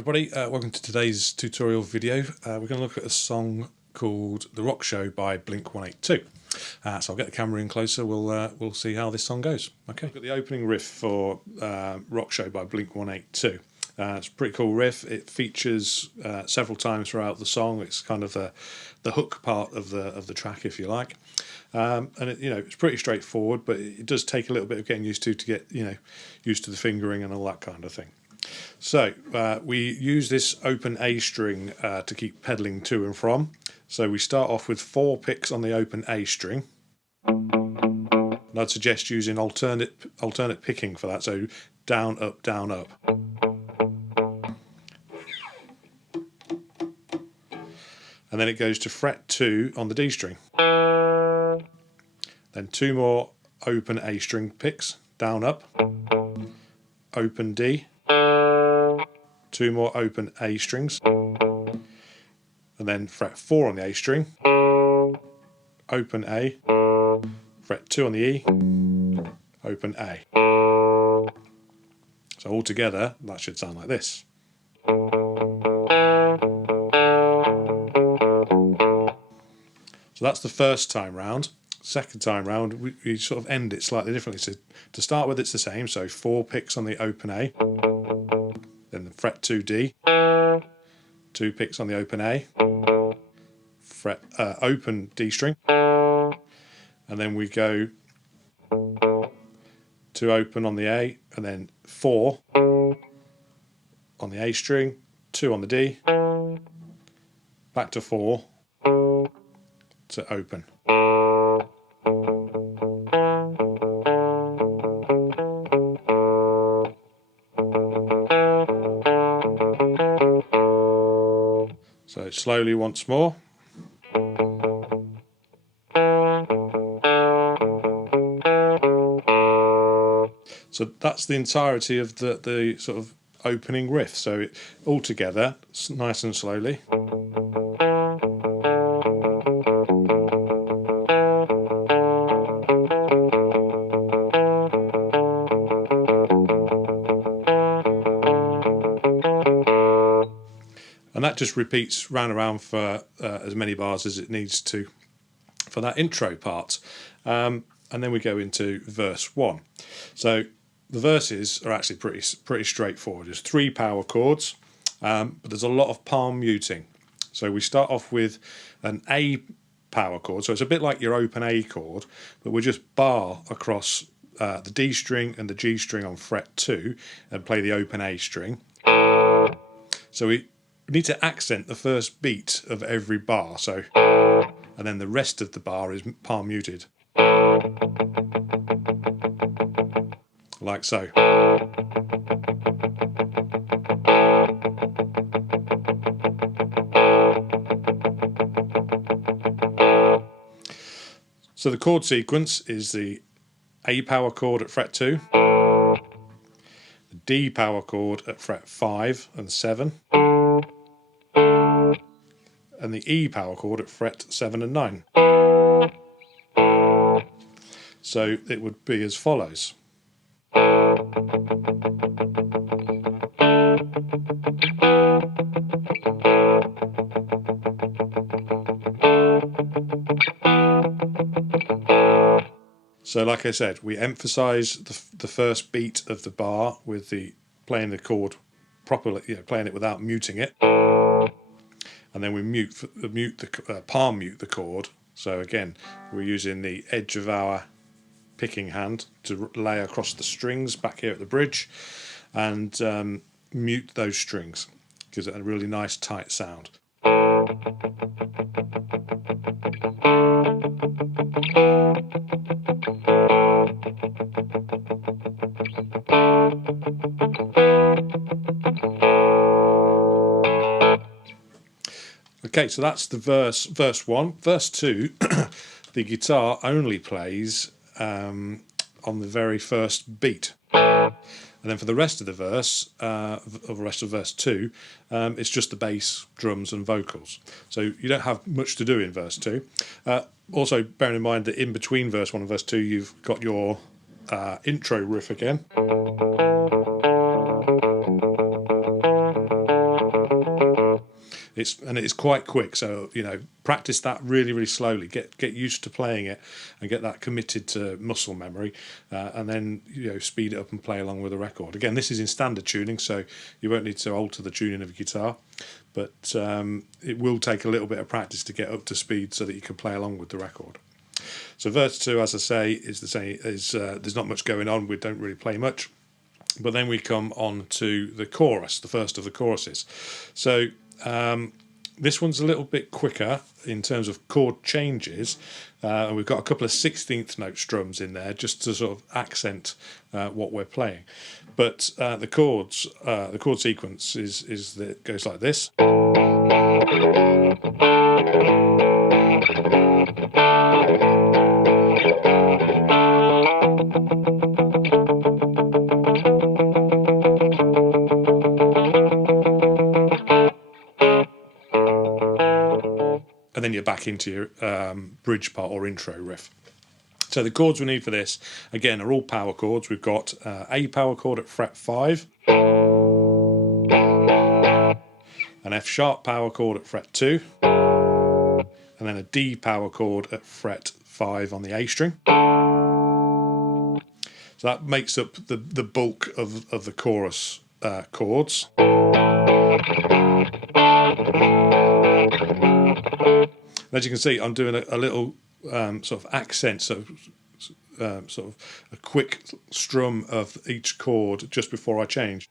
everybody, welcome to today's tutorial video. We're going to look at a song called The Rock Show by Blink-182. So I'll get the camera in closer, we'll see how this song goes. Okay, look at the opening riff for Rock Show by Blink-182. It's a pretty cool riff. It features several times throughout the song. It's kind of the hook part of the track, if you like. And it's pretty straightforward, but it does take a little bit of getting used to get used to the fingering and all that kind of thing. So we use this open A string to keep pedaling to and from. So we start off with 4 picks on the open A string. And I'd suggest using alternate picking for that. So down, up, down, up. And then it goes to fret 2 on the D string. Then 2 more open A string picks, down, up, open D. 2 more open A strings, and then fret 4 on the A string, open A, fret 2 on the E, open A. So all together, that should sound like this. So that's the first time round. Second time round, we sort of end it slightly differently. So to start with, it's the same. So 4 picks on the open A. Then the fret 2 D, 2 picks on the open A, fret open D string, and then we go 2 open on the A, and then 4 on the A string, 2 on the D, back to 4 to open. So slowly once more. So that's the entirety of the sort of opening riff. So all together, nice and slowly. And that just repeats round and round for as many bars as it needs to for that intro part. And then we go into verse 1. So the verses are actually pretty straightforward. There's 3 power chords, but there's a lot of palm muting. So we start off with an A power chord. So it's a bit like your open A chord, but we just bar across the D string and the G string on fret 2 and play the open A string. So we need to accent the first beat of every bar, so, and then the rest of the bar is palm muted, like so. So the chord sequence is the A power chord at fret 2, the D power chord at fret 5 and 7, and the E power chord at fret 7 and 9. So it would be as follows. So like I said, we emphasise the first beat of the bar with the playing the chord properly, playing it without muting it. And then we palm mute the chord. So again, we're using the edge of our picking hand to lay across the strings back here at the bridge and mute those strings. Gives it a really nice tight sound. Okay, so that's the verse 1. Verse 2, the guitar only plays on the very first beat. And then for the rest of the verse, verse 2, it's just the bass, drums and vocals. So you don't have much to do in verse 2. Also, bearing in mind that in between verse 1 and verse 2, you've got your intro riff again. It's quite quick. So practice that really, really slowly. Get used to playing it and get that committed to muscle memory, and then speed it up and play along with the record. Again, this is in standard tuning, so you won't need to alter the tuning of your guitar, but it will take a little bit of practice to get up to speed so that you can play along with the record. So verse 2, as I say, is the same. There's not much going on. We don't really play much. But then we come on to the chorus, the first of the choruses. So this one's a little bit quicker in terms of chord changes. And we've got a couple of 16th note strums in there just to sort of accent what we're playing. But the chord sequence is that goes like this. And then you're back into your bridge part or intro riff. So the chords we need for this, again, are all power chords. We've got A power chord at fret 5, an F sharp power chord at fret 2, and then a D power chord at fret 5 on the A string. So that makes up the bulk of the chorus chords. As you can see, I'm doing a little sort of accent, so sort of a quick strum of each chord just before I change.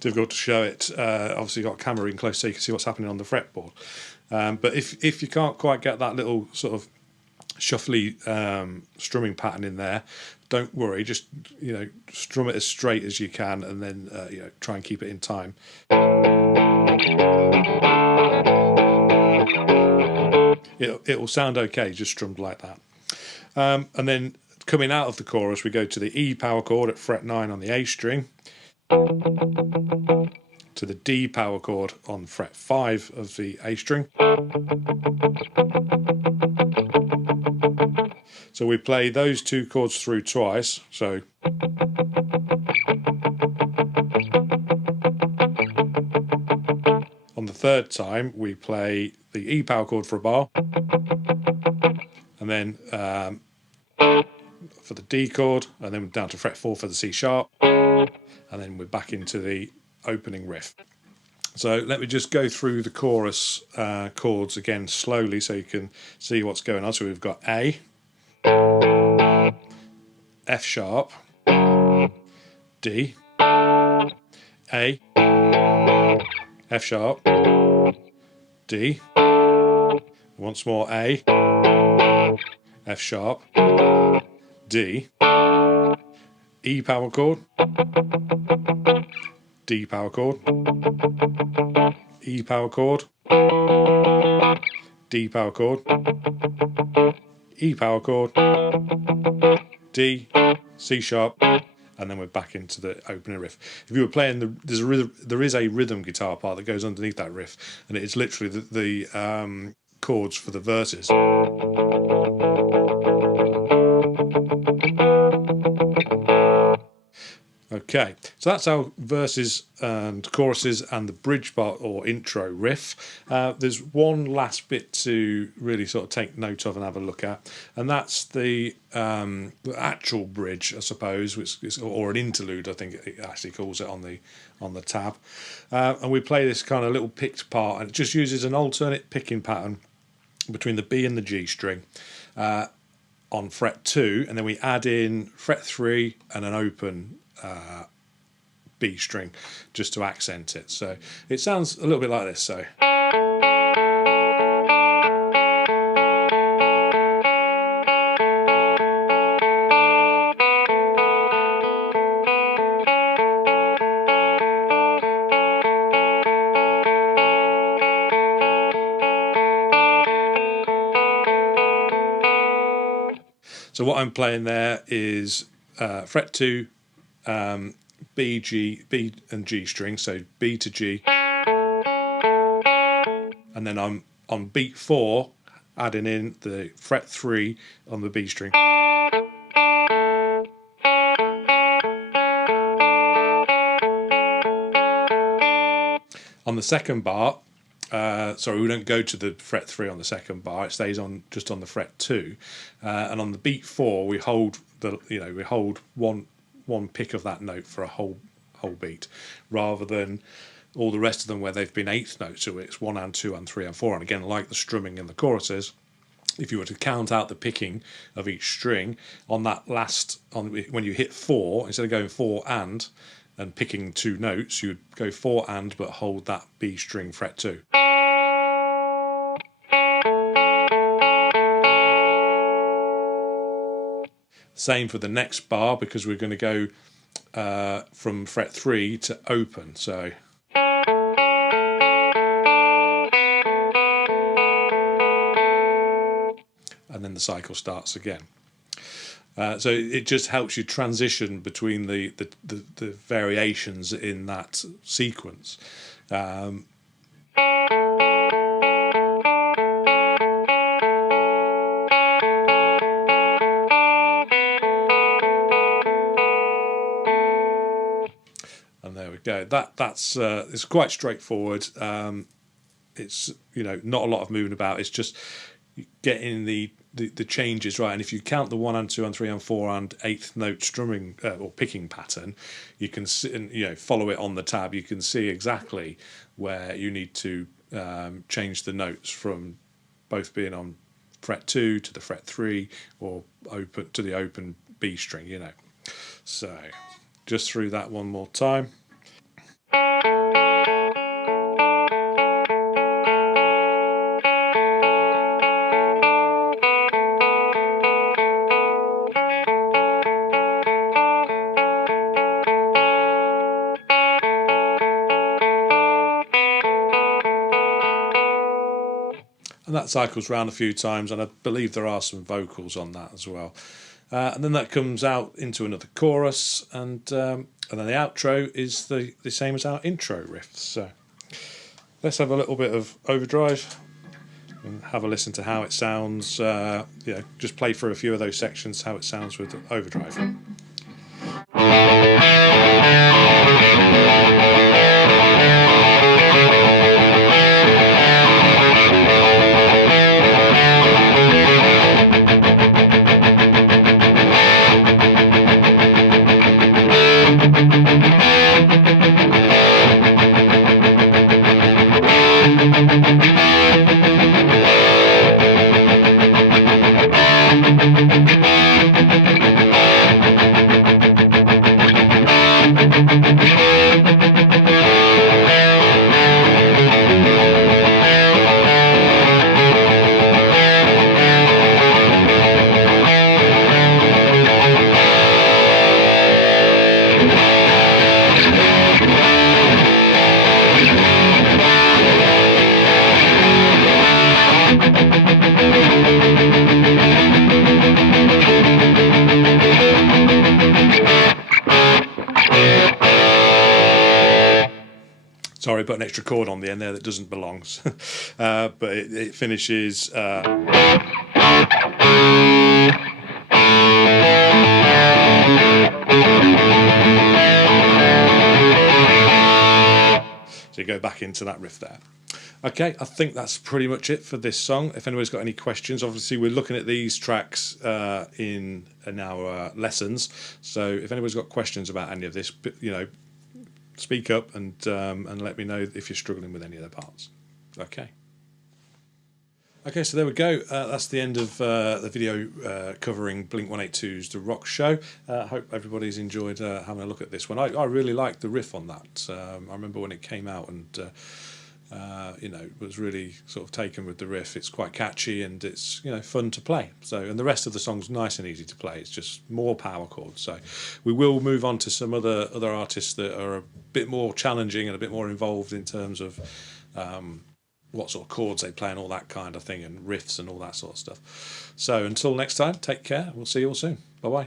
Difficult to show it. Obviously, you've got a camera in close so you can see what's happening on the fretboard. But if you can't quite get that little sort of shuffly strumming pattern in there, don't worry. Just strum it as straight as you can, and then try and keep it in time. It will sound okay, just strummed like that. And then coming out of the chorus, we go to the E power chord at fret 9 on the A string, to the D power chord on fret 5 of the A string. So we play those two chords through twice. So on the third time, we play the E power chord for a bar, and then for the D chord, and then down to fret 4 for the C sharp, and then we're back into the opening riff. So let me just go through the chorus chords again slowly so you can see what's going on. So we've got A, F sharp, D, A, F sharp, D, once more A, F sharp, D, E power chord, D power chord, E power chord, D power chord, E power chord, D, C sharp, and then we're back into the opening riff. If you were playing there is a rhythm guitar part that goes underneath that riff, and it's literally the chords for the verses. Okay, so that's our verses and choruses and the bridge part or intro riff. There's one last bit to really sort of take note of and have a look at, and that's the actual bridge, I suppose, which is, or an interlude, I think it actually calls it on the tab. And we play this kind of little picked part, and it just uses an alternate picking pattern between the B and the G string on fret 2, and then we add in fret 3 and an open B string just to accent it. So it sounds a little bit like this. So what I'm playing there is fret 2, B and G string, so B to G, and then I'm on beat 4 adding in the fret 3 on the B string, On the second bar, sorry, we don't go to the fret 3 on the second bar. It stays on just on the fret 2, and on the beat 4 we hold one pick of that note for a whole beat, rather than all the rest of them where they've been eighth notes. So it's 1 and 2 and 3 and 4, and again, like the strumming in the choruses, if you were to count out the picking of each string on that last, when you hit 4, instead of going 4 and picking 2 notes, you would go 4 and but hold that B string fret 2. Same for the next bar, because we're going to go from fret 3 to open. So and then the cycle starts again. So it just helps you transition between the variations in that sequence. And there we go. That's it's quite straightforward. It's not a lot of moving about. It's just getting the changes right, and if you count the 1 and 2 and 3 and 4 and 8th note strumming or picking pattern, you can see, and follow it on the tab. You can see exactly where you need to change the notes from both being on fret 2 to the fret 3 or open to the open B string. So just through that one more time. And that cycles round a few times, and I believe there are some vocals on that as well. And then that comes out into another chorus, and then the outro is the same as our intro riffs. So let's have a little bit of Overdrive and have a listen to how it sounds. Just play through a few of those sections, how it sounds with Overdrive. Sorry, put an extra chord on the end there that doesn't belong. But it finishes. So you go back into that riff there. Okay, I think that's pretty much it for this song. If anybody's got any questions, obviously we're looking at these tracks in our lessons. So if anybody's got questions about any of this, speak up and let me know if you're struggling with any of the parts. Okay, so there we go. That's the end of the video covering Blink-182's The Rock Show. I hope everybody's enjoyed having a look at this one. I really liked the riff on that. I remember when it came out and was really sort of taken with the riff. It's quite catchy and it's fun to play. So, and the rest of the song's nice and easy to play. It's just more power chords. So we will move on to some other artists that are a bit more challenging and a bit more involved in terms of what sort of chords they play and all that kind of thing, and riffs and all that sort of stuff. So until next time, take care. We'll see you all soon. Bye bye.